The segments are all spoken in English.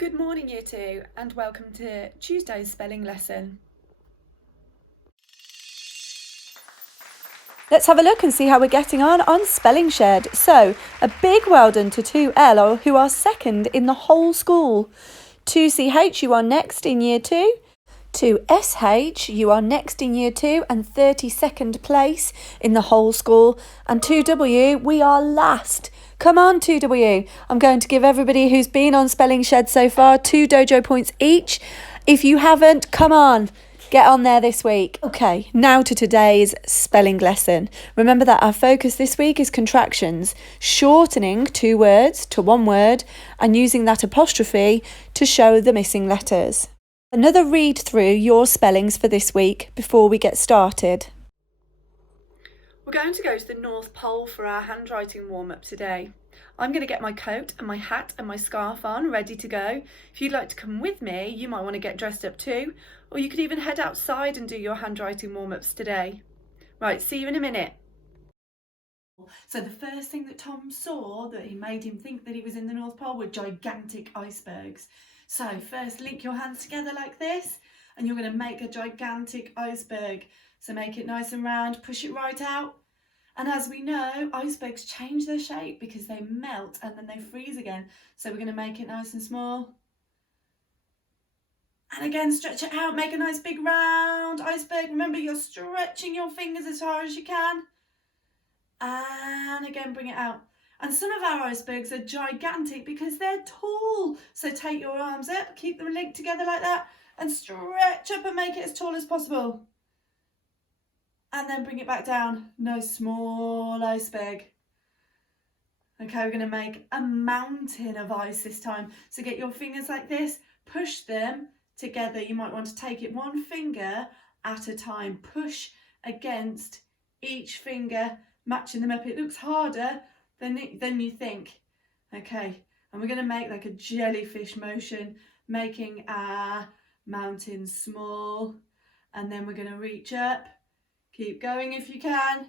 Good morning, Year 2, and welcome to Tuesday's spelling lesson. Let's have a look and see how we're getting on Spelling Shed. So, a big well done to 2L, who are second in the whole school. 2CH, you are next in Year 2. 2SH, you are next in Year 2 and 32nd place in the whole school. And 2W, we are last. Come on, 2W. I'm going to give everybody who's been on Spelling Shed so far 2 dojo points each. If you haven't, come on. Get on there this week. Okay, now to today's spelling lesson. Remember that our focus this week is contractions, shortening 2 words to 1 word and using that apostrophe to show the missing letters. Another read through your spellings for this week before we get started. We're going to go to the North Pole for our handwriting warm-up today. I'm going to get my coat and my hat and my scarf on, ready to go. If you'd like to come with me, you might want to get dressed up too, or you could even head outside and do your handwriting warm-ups today. Right, see you in a minute. So the first thing that Tom saw that he made him think that he was in the North Pole were gigantic icebergs. So first link your hands together like this and you're going to make a gigantic iceberg. So make it nice and round, push it right out. And as we know, icebergs change their shape because they melt and then they freeze again. So we're going to make it nice and small. And again, stretch it out, make a nice big round iceberg. Remember, you're stretching your fingers as far as you can. And again, bring it out. And some of our icebergs are gigantic because they're tall. So take your arms up, keep them linked together like that and stretch up and make it as tall as possible. And then bring it back down. Nice small iceberg. Okay, we're going to make a mountain of ice this time. So get your fingers like this, push them together. You might want to take it 1 finger at a time. Push against each finger, matching them up. It looks harder than you think. Okay, and we're going to make like a jellyfish motion, making our mountain small. And then we're going to reach up. Keep going if you can.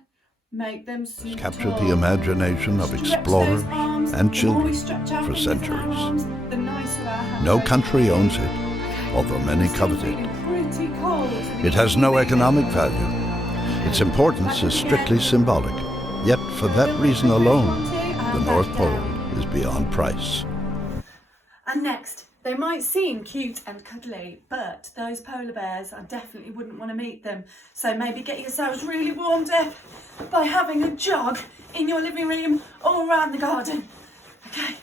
Make them super captured tall. the imagination of explorers and children for centuries. No country owns it, although many covet it. It has no economic value. Its importance is strictly symbolic. Yet, for that reason alone, the North Pole is beyond price. And next, they might seem cute and cuddly, but those polar bears, I definitely wouldn't want to meet them. So maybe get yourselves really warmed up by having a jog in your living room or around the garden. Okay.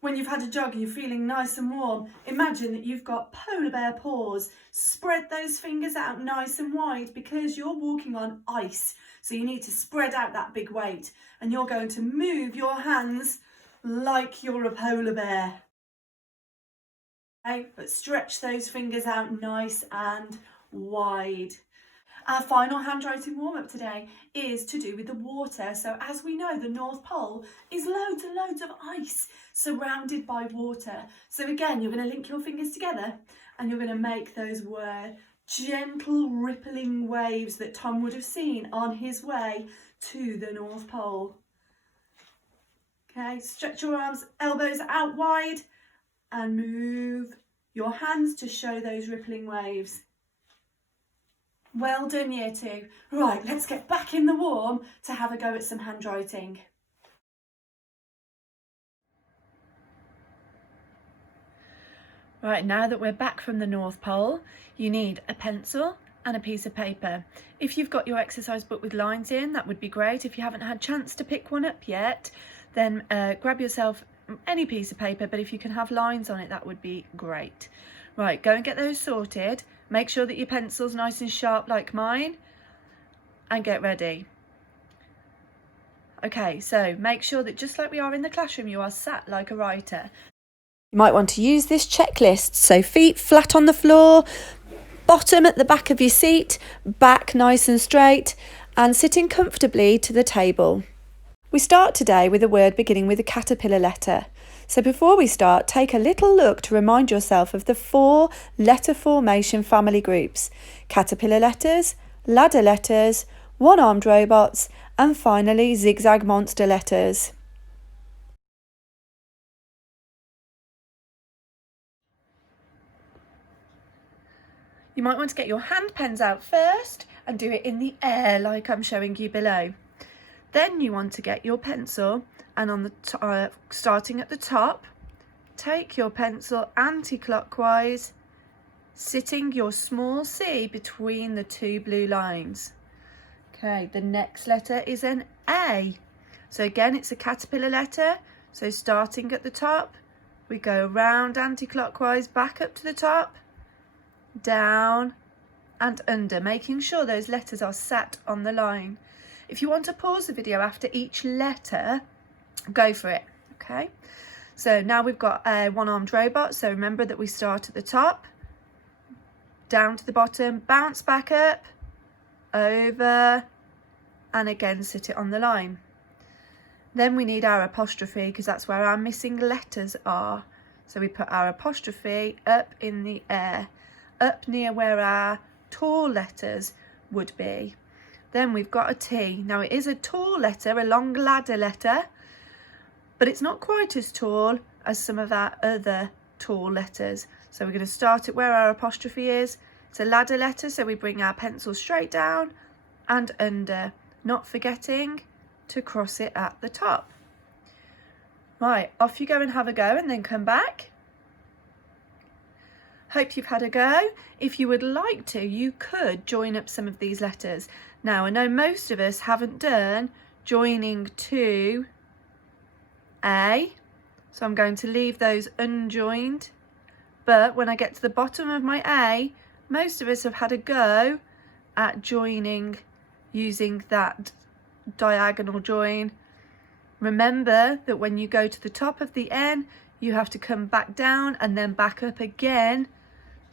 When you've had a jog and you're feeling nice and warm, imagine that you've got polar bear paws. Spread those fingers out nice and wide because you're walking on ice. So you need to spread out that big weight and you're going to move your hands like you're a polar bear. Okay, but stretch those fingers out nice and wide. Our final handwriting warm-up today is to do with the water. So as we know, the North Pole is loads and loads of ice surrounded by water. So again, you're going to link your fingers together and you're going to make those gentle rippling waves that Tom would have seen on his way to the North Pole. Okay, stretch your arms, elbows out wide and move your hands to show those rippling waves. Well done, Year 2. Right, let's get back in the warm to have a go at some handwriting. Right, now that we're back from the North Pole, you need a pencil and a piece of paper. If you've got your exercise book with lines in, that would be great. If you haven't had a chance to pick one up yet, then grab yourself any piece of paper, but if you can have lines on it, that would be great. Right, go and get those sorted. Make sure that your pencil's nice and sharp like mine and get ready. Okay, so make sure that just like we are in the classroom, you are sat like a writer. You might want to use this checklist. So feet flat on the floor, bottom at the back of your seat, back nice and straight, and sitting comfortably to the table. We start today with a word beginning with a caterpillar letter. So before we start, take a little look to remind yourself of the 4 letter formation family groups: caterpillar letters, ladder letters, one-armed robots, and finally zigzag monster letters. You might want to get your hand pens out first and do it in the air like I'm showing you below. Then you want to get your pencil and on the starting at the top, take your pencil anti-clockwise, sitting your small C between the two blue lines. Okay, the next letter is an A. So again, it's a caterpillar letter. So starting at the top, we go round anti-clockwise, back up to the top, down and under, making sure those letters are sat on the line. If you want to pause the video after each letter, go for it, okay? So now we've got a one-armed robot. So remember that we start at the top, down to the bottom, bounce back up, over, and again sit it on the line. Then we need our apostrophe because that's where our missing letters are. So we put our apostrophe up in the air, up near where our tall letters would be. Then we've got a T. Now it is a tall letter, a long ladder letter, but it's not quite as tall as some of our other tall letters. So we're going to start at where our apostrophe is. It's a ladder letter, so we bring our pencil straight down and under, not forgetting to cross it at the top. Right, off you go and have a go and then come back. Hope you've had a go. If you would like to, you could join up some of these letters. Now, I know most of us haven't done joining to A, so I'm going to leave those unjoined. But when I get to the bottom of my A, most of us have had a go at joining using that diagonal join. Remember that when you go to the top of the N, you have to come back down and then back up again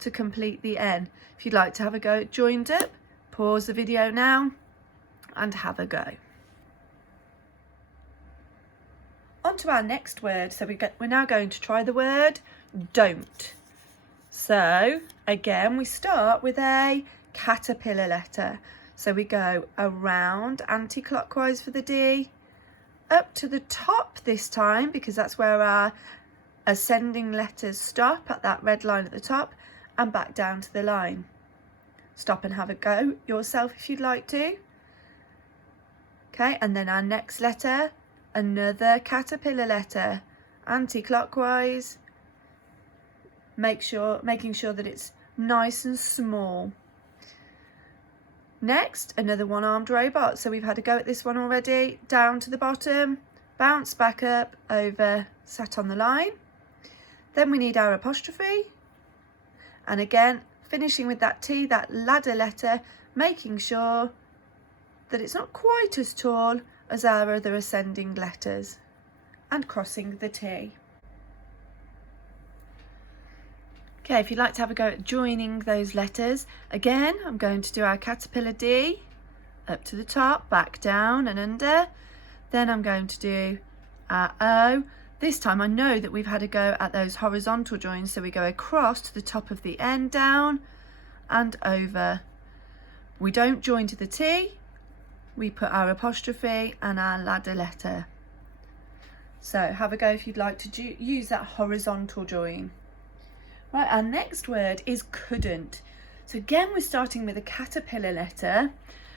to complete the N. If you'd like to have a go at joined up, pause the video now and have a go. On to our next word. So we're now going to try the word don't. So again, we start with a caterpillar letter. So we go around anti-clockwise for the D, up to the top this time because that's where our ascending letters stop at that red line at the top, and back down to the line. Stop and have a go yourself if you'd like to. Okay, and then our next letter, another caterpillar letter, anti-clockwise, making sure that it's nice and small. Next, another one-armed robot. So we've had a go at this one already. Down to the bottom, bounce back up, over, sat on the line. Then we need our apostrophe. And again, finishing with that T, that ladder letter, making sure that it's not quite as tall as our other ascending letters. And crossing the T. Okay, if you'd like to have a go at joining those letters, again, I'm going to do our caterpillar D, up to the top, back down and under. Then I'm going to do our O. This time I know that we've had a go at those horizontal joins, so we go across to the top of the N, down and over. We don't join to the T, we put our apostrophe and our ladder letter. So have a go if you'd like to use that horizontal join. Right, our next word is couldn't. So again, we're starting with a caterpillar letter,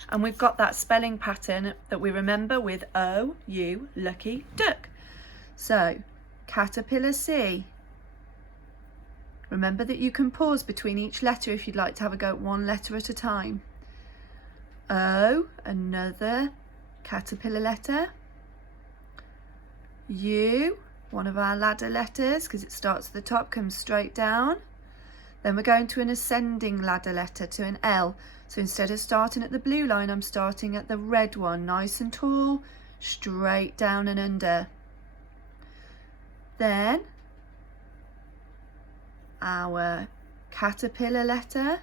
and we've got that spelling pattern that we remember with O, U, lucky duck. So caterpillar C. Remember that you can pause between each letter if you'd like to have a go at one letter at a time. O, another caterpillar letter. U, one of our ladder letters because it starts at the top, comes straight down. Then we're going to an ascending ladder letter, to an L. So instead of starting at the blue line, I'm starting at the red one, nice and tall, straight down and under. Then our caterpillar letter,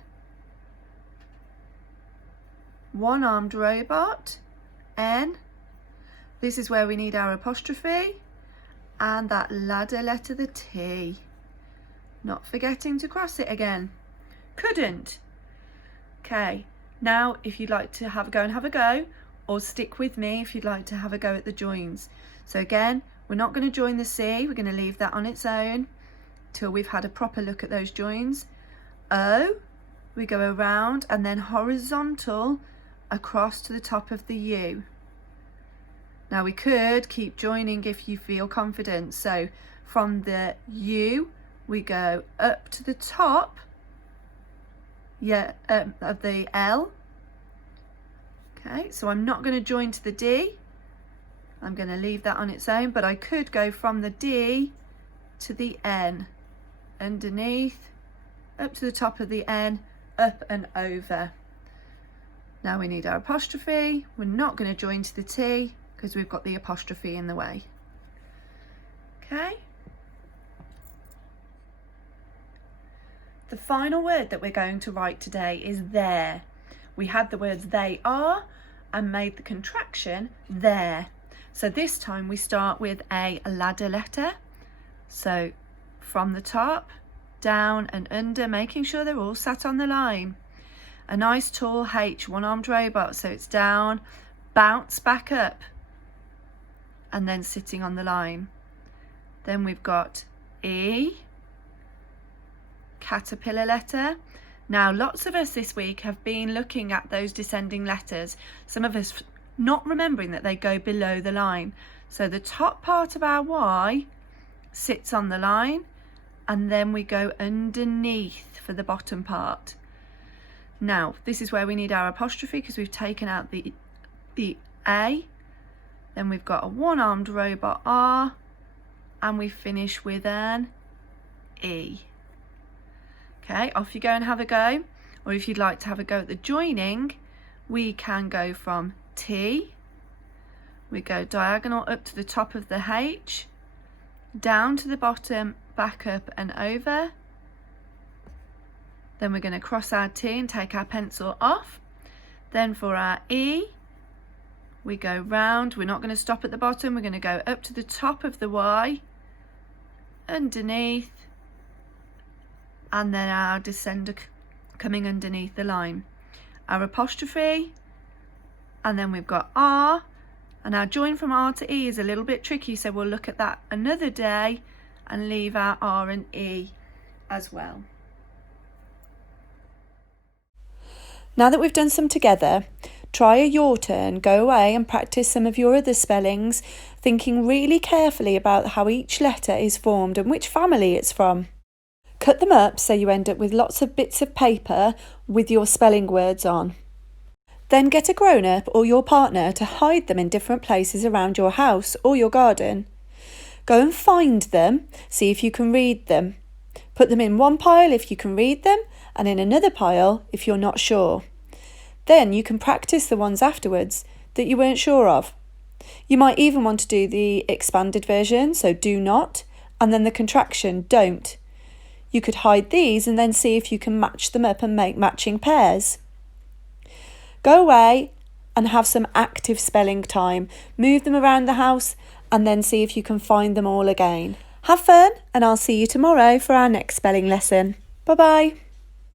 one-armed robot, N. This is where we need our apostrophe and that ladder letter, the T. Not forgetting to cross it again. Couldn't. Okay, now if you'd like to have a go and have a go, or stick with me if you'd like to have a go at the joins. So again, we're not going to join the C, we're going to leave that on its own till we've had a proper look at those joins. O, we go around and then horizontal across to the top of the U. Now we could keep joining if you feel confident. So from the U, we go up to the top of the L. Okay, so I'm not going to join to the D. I'm going to leave that on its own, but I could go from the D to the N, underneath, up to the top of the N, up and over. Now we need our apostrophe. We're not going to join to the T because we've got the apostrophe in the way. Okay. The final word that we're going to write today is there. We had the words they are and made the contraction there. So this time we start with a ladder letter. So from the top, down and under, making sure they're all sat on the line. A nice tall H, one-armed robot, so it's down, bounce back up, and then sitting on the line. Then we've got E, caterpillar letter. Now, lots of us this week have been looking at those descending letters. Some of us not remembering that they go below the line. So the top part of our Y sits on the line, and then we go underneath for the bottom part. Now, this is where we need our apostrophe because we've taken out the A. Then we've got a one-armed robot R, and we finish with an E. Okay, off you go and have a go. Or if you'd like to have a go at the joining, we can go from T. We go diagonal up to the top of the H, down to the bottom, back up and over. Then we're going to cross our T and take our pencil off. Then for our E, we go round. We're not going to stop at the bottom. We're going to go up to the top of the Y, underneath, and then our descender coming underneath the line. Our apostrophe, and then we've got R, and our join from R to E is a little bit tricky, so we'll look at that another day and leave our R and E as well. Now that we've done some together, try a your turn, go away and practice some of your other spellings, thinking really carefully about how each letter is formed and which family it's from. Cut them up so you end up with lots of bits of paper with your spelling words on. Then get a grown-up or your partner to hide them in different places around your house or your garden. Go and find them, see if you can read them. Put them in one pile if you can read them, and in another pile if you're not sure. Then you can practice the ones afterwards that you weren't sure of. You might even want to do the expanded version, so do not, and then the contraction don't. You could hide these and then see if you can match them up and make matching pairs. Go away and have some active spelling time. Move them around the house and then see if you can find them all again. Have fun, and I'll see you tomorrow for our next spelling lesson. Bye-bye.